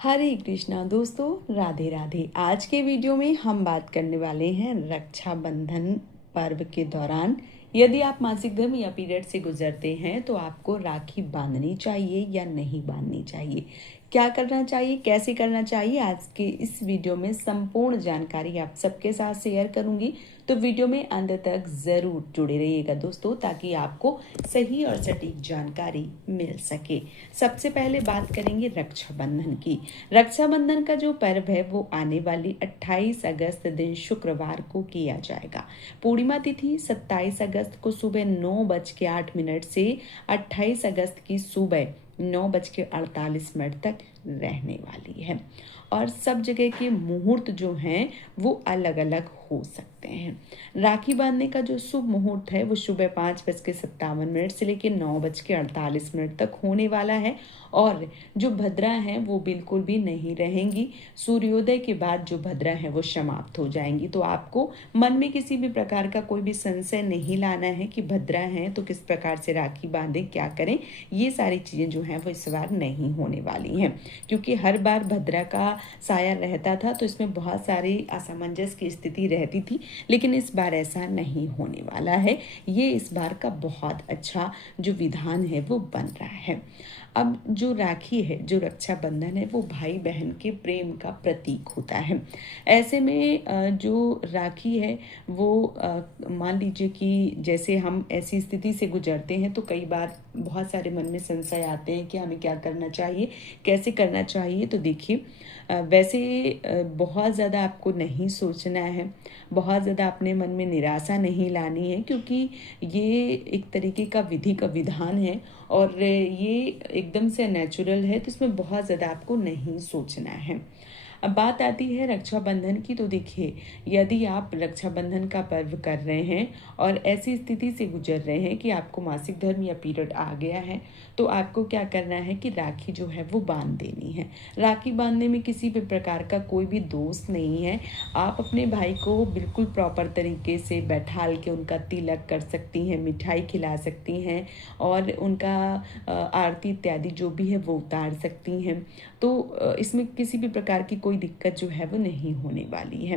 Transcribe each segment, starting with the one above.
हरे कृष्णा दोस्तों, राधे राधे। आज के वीडियो में हम बात करने वाले हैं रक्षाबंधन पर्व के दौरान यदि आप मासिक धर्म या पीरियड से गुजरते हैं तो आपको राखी बांधनी चाहिए या नहीं बांधनी चाहिए, क्या करना चाहिए, कैसे करना चाहिए। आज के इस वीडियो में संपूर्ण जानकारी आप सबके साथ शेयर करूंगी, तो वीडियो में अंत तक जरूर जुड़े रहिएगा दोस्तों, ताकि आपको सही और सटीक जानकारी मिल सके। सबसे पहले बात करेंगे रक्षाबंधन की। रक्षाबंधन का जो पर्व है वो आने वाली 28 अगस्त दिन शुक्रवार को किया जाएगा। पूर्णिमा तिथि 27 अगस्त को सुबह 9:08 से 28 अगस्त की सुबह 9:48 तक रहने वाली है। और सब जगह के मुहूर्त जो हैं वो अलग अलग हो सकते हैं। राखी बांधने का जो शुभ मुहूर्त है वो सुबह 5:57 से लेकर 9:48 तक होने वाला है। और जो भद्रा हैं वो बिल्कुल भी नहीं रहेंगी। सूर्योदय के बाद जो भद्रा है वो समाप्त हो जाएंगी। तो आपको मन में किसी भी प्रकार का कोई भी संशय नहीं लाना है कि भद्रा है तो किस प्रकार से राखी बांधें, क्या करें। ये सारी चीज़ें जो हैं वो इस बार नहीं होने वाली हैं, क्योंकि हर बार भद्रा का साया रहता था तो इसमें बहुत सारी असमंजस की स्थिति रहती थी, लेकिन इस बार ऐसा नहीं होने वाला है। ये इस बार का बहुत अच्छा जो विधान है वो बन रहा है। अब जो राखी है, जो रक्षाबंधन है, वो भाई बहन के प्रेम का प्रतीक होता है। ऐसे में जो राखी है वो मान लीजिए कि जैसे हम ऐसी स्थिति से गुजरते हैं तो कई बार बहुत सारे मन में संशय आते हैं कि हमें क्या करना चाहिए, कैसे करना चाहिए। तो देखिए, वैसे बहुत ज़्यादा आपको नहीं सोचना है, बहुत ज़्यादा अपने मन में निराशा नहीं लानी है, क्योंकि ये एक तरीके का विधि का विधान है और ये एकदम से नेचुरल है, तो इसमें बहुत ज़्यादा आपको नहीं सोचना है। अब बात आती है रक्षाबंधन की। तो देखिए, यदि आप रक्षाबंधन का पर्व कर रहे हैं और ऐसी स्थिति से गुजर रहे हैं कि आपको मासिक धर्म या पीरियड आ गया है, तो आपको क्या करना है कि राखी जो है वो बांध देनी है। राखी बांधने में किसी भी प्रकार का कोई भी दोष नहीं है। आप अपने भाई को बिल्कुल प्रॉपर तरीके से बैठाल के उनका तिलक कर सकती हैं, मिठाई खिला सकती हैं और उनका आरती इत्यादि जो भी है वो उतार सकती हैं। तो इसमें किसी भी प्रकार की कोई दिक्कत जो है वो नहीं होने वाली है।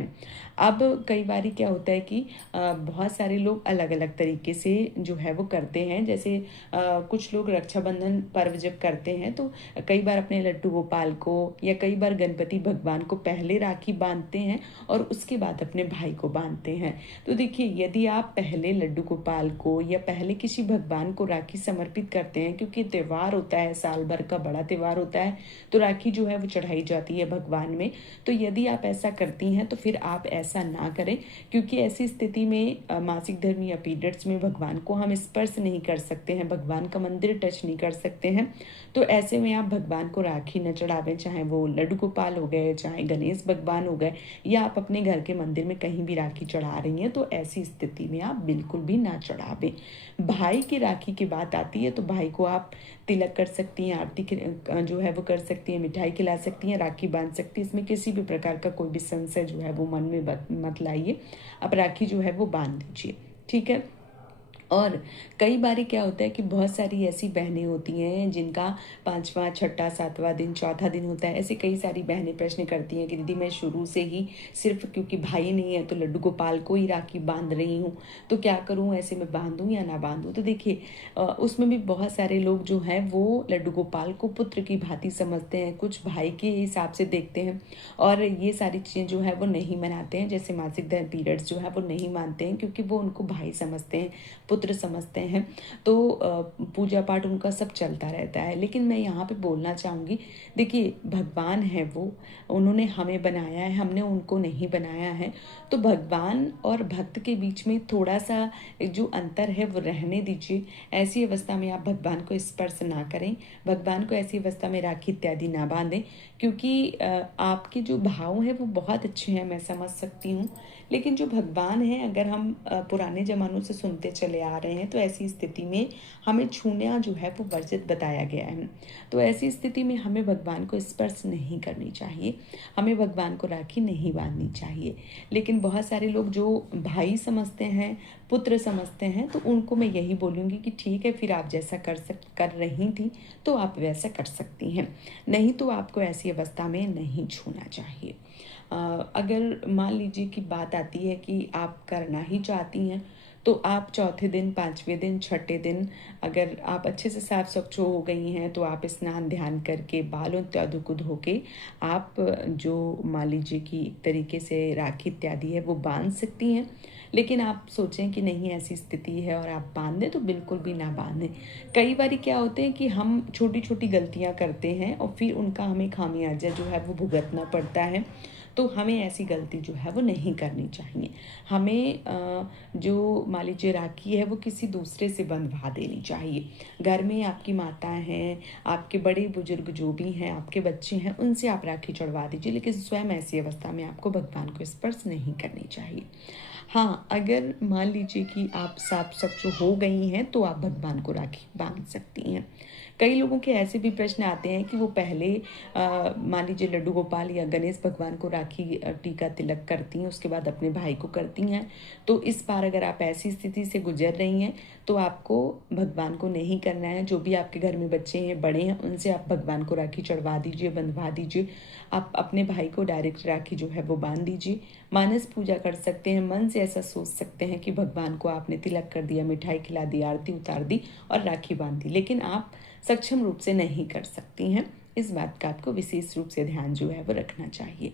अब कई बारी क्या होता है कि बहुत सारे लोग अलग अलग तरीके से जो है वो करते हैं। जैसे कुछ लोग रक्षाबंधन पर्व जब करते हैं तो कई बार अपने लड्डू गोपाल को या कई बार गणपति भगवान को पहले राखी बांधते हैं और उसके बाद अपने भाई को बांधते हैं। तो देखिए, यदि आप पहले लड्डू गोपाल को या पहले किसी भगवान को राखी समर्पित करते हैं, क्योंकि त्यौहार होता है, साल भर का बड़ा त्यौहार होता है, तो राखी जो है वो चढ़ाई जाती है भगवान में। तो यदि आप ऐसा करती हैं तो फिर आप ऐसा ना करें, क्योंकि ऐसी स्थिति में मासिक धर्म या पीरियड्स में भगवान को हम स्पर्श नहीं कर सकते हैं, भगवान का मंदिर टच नहीं कर सकते हैं। तो ऐसे में आप भगवान को राखी न चढ़ावें, चाहे वो लड्डू गोपाल हो गए, चाहे गणेश भगवान हो गए, या आप अपने घर के मंदिर में कहीं भी राखी चढ़ा रही हैं, तो ऐसी स्थिति में आप बिल्कुल भी ना चढ़ावें। भाई की राखी की बात आती है तो भाई को आप तिलक कर सकती हैं, आरती जो है वो कर सकती हैं, मिठाई खिला सकती हैं, राखी बांध सकती हैं। इसमें किसी भी प्रकार का कोई भी संशय जो है वो मन में मत लाइए। आप राखी जो है वो बांध दीजिए, ठीक है। और कई बारी क्या होता है कि बहुत सारी ऐसी बहनें होती हैं जिनका 5वां, 6ठा, 7वां दिन, चौथा दिन होता है। ऐसे कई सारी बहनें प्रश्न करती हैं कि दीदी मैं शुरू से ही सिर्फ क्योंकि भाई नहीं है तो लड्डू गोपाल को ही राखी बांध रही हूँ, तो क्या करूँ, ऐसे में बांधूँ या ना बांधूँ। तो देखिए, उसमें भी बहुत सारे लोग जो हैं वो लड्डू गोपाल को पुत्र की भांति समझते हैं, कुछ भाई के हिसाब से देखते हैं और ये सारी चीज़ें जो है वो नहीं मनाते हैं। जैसे मासिक धर्म पीरियड्स जो है वो नहीं मानते हैं, क्योंकि वो उनको भाई समझते हैं, पुत्र समझते हैं। तो पूजा पाठ उनका सब चलता रहता है। लेकिन मैं यहाँ पे बोलना चाहूँगी, देखिए भगवान है वो, उन्होंने हमें बनाया है, हमने उनको नहीं बनाया है। तो भगवान और भक्त के बीच में थोड़ा सा जो अंतर है वो रहने दीजिए। ऐसी अवस्था में आप भगवान को स्पर्श ना करें, भगवान को ऐसी अवस्था में राखी इत्यादि ना बांधें, क्योंकि आपके जो भाव हैं वो बहुत अच्छे हैं, मैं समझ सकती हूँ। लेकिन जो भगवान है, अगर हम पुराने ज़मानों से सुनते चले आ आ रहे हैं, तो ऐसी स्थिति में हमें छूना जो है वो वर्जित बताया गया है। तो ऐसी स्थिति में हमें भगवान को स्पर्श नहीं करनी चाहिए, हमें भगवान को राखी नहीं बांधनी चाहिए। लेकिन बहुत सारे लोग जो भाई समझते हैं, पुत्र समझते हैं, तो उनको मैं यही बोलूँगी कि ठीक है, फिर आप जैसा कर रही थी तो आप वैसा कर सकती हैं, नहीं तो आपको ऐसी अवस्था में नहीं छूना चाहिए। अगर मान लीजिए कि बात आती है कि आप करना ही चाहती हैं, तो आप चौथे दिन, पाँचवें दिन, छठे दिन अगर आप अच्छे से साफ स्वच्छ हो गई हैं, तो आप स्नान ध्यान करके बाल इत्यादि को धो के आप जो मान लीजिए कि एक तरीके से राखी इत्यादि है वो बांध सकती हैं। लेकिन आप सोचें कि नहीं ऐसी स्थिति है और आप बांध दें, तो बिल्कुल भी ना बांधें। कई बार क्या होते हैं कि हम छोटी छोटी गलतियां करते हैं और फिर उनका हमें खामियाजा जो है वो भुगतना पड़ता है। तो हमें ऐसी गलती जो है वो नहीं करनी चाहिए। हमें जो मान लीजिए राखी है वो किसी दूसरे से बंधवा देनी चाहिए। घर में आपकी माता हैं, आपके बड़े बुजुर्ग जो भी हैं, आपके बच्चे हैं, उनसे आप राखी चढ़वा दीजिए, लेकिन स्वयं ऐसी अवस्था में आपको भगवान को स्पर्श नहीं करनी चाहिए। हाँ, अगर मान लीजिए कि आप साफ स्वच्छ हो गई हैं, तो आप भगवान को राखी बांध सकती हैं। कई लोगों के ऐसे भी प्रश्न आते हैं कि वो पहले मान लीजिए लड्डू गोपाल या गणेश भगवान को राखी टीका तिलक करती हैं, उसके बाद अपने भाई को करती हैं। तो इस बार अगर आप ऐसी स्थिति से गुजर रही हैं, तो आपको भगवान को नहीं करना है। जो भी आपके घर में बच्चे हैं, बड़े हैं, उनसे आप भगवान को राखी चढ़वा दीजिए, बंधवा दीजिए। आप अपने भाई को डायरेक्ट राखी जो है वो बांध दीजिए। मानस पूजा कर सकते हैं, मन से ऐसा सोच सकते हैं कि भगवान को आपने तिलक कर दिया, मिठाई खिला दी, आरती उतार दी और राखी बांध दी। लेकिन आप सक्षम रूप से नहीं कर सकती हैं, इस बात का आपको विशेष रूप से ध्यान जो है वो रखना चाहिए।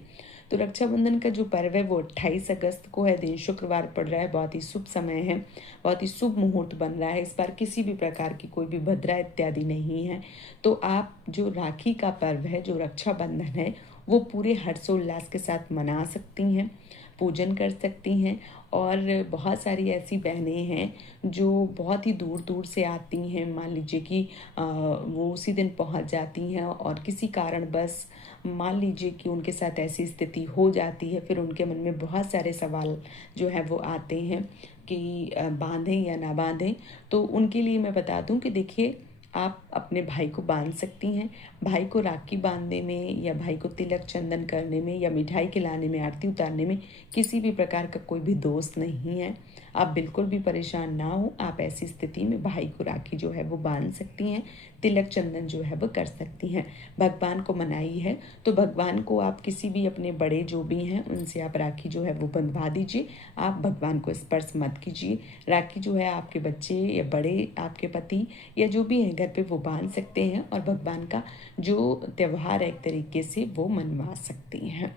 तो रक्षाबंधन का जो पर्व है वो 28 अगस्त को है, दिन शुक्रवार पड़ रहा है, बहुत ही शुभ समय है, बहुत ही शुभ मुहूर्त बन रहा है। इस बार किसी भी प्रकार की कोई भी भद्रा इत्यादि नहीं है। तो आप जो राखी का पर्व है, जो रक्षाबंधन है, वो पूरे हर्षोल्लास के साथ मना सकती हैं, पूजन कर सकती हैं। और बहुत सारी ऐसी बहनें हैं जो बहुत ही दूर दूर से आती हैं, मान लीजिए कि वो उसी दिन पहुंच जाती हैं और किसी कारण बस मान लीजिए कि उनके साथ ऐसी स्थिति हो जाती है, फिर उनके मन में बहुत सारे सवाल जो है वो आते हैं कि बांधें या ना बांधें। तो उनके लिए मैं बता दूं कि देखिए, आप अपने भाई को बांध सकती हैं। भाई को राखी बांधने में या भाई को तिलक चंदन करने में या मिठाई खिलाने में, आरती उतारने में किसी भी प्रकार का कोई भी दोष नहीं है। आप बिल्कुल भी परेशान ना हो। आप ऐसी स्थिति में भाई को राखी जो है वो बांध सकती हैं, तिलक चंदन जो है वो कर सकती हैं। भगवान को मनाई है, तो भगवान को आप किसी भी अपने बड़े जो भी हैं उनसे आप राखी जो है वो बंधवा दीजिए। आप भगवान को स्पर्श मत कीजिए। राखी जो है आपके बच्चे या बड़े आपके पति या जो भी हैं घर पे वो बांध सकते हैं और भगवान का जो त्यौहार है एक तरीके से वो मनवा सकती हैं।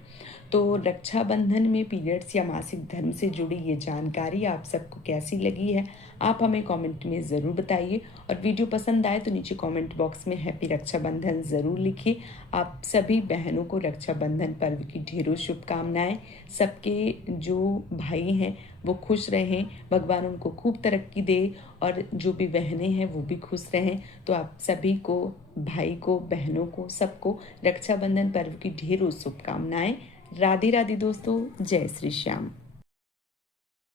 तो रक्षाबंधन में पीरियड्स या मासिक धर्म से जुड़ी ये जानकारी आप सबको कैसी लगी है, आप हमें कमेंट में ज़रूर बताइए। और वीडियो पसंद आए तो नीचे कमेंट बॉक्स में हैप्पी रक्षाबंधन ज़रूर लिखिए। आप सभी बहनों को रक्षाबंधन पर्व की ढेरों शुभकामनाएं। सबके जो भाई हैं वो खुश रहें, भगवान उनको खूब तरक्की दे और जो भी बहनें हैं वो भी खुश रहें। तो आप सभी को, भाई को, बहनों को, सबको रक्षाबंधन पर्व की ढेरों शुभकामनाएं। राधे राधे दोस्तों, जय श्री श्याम।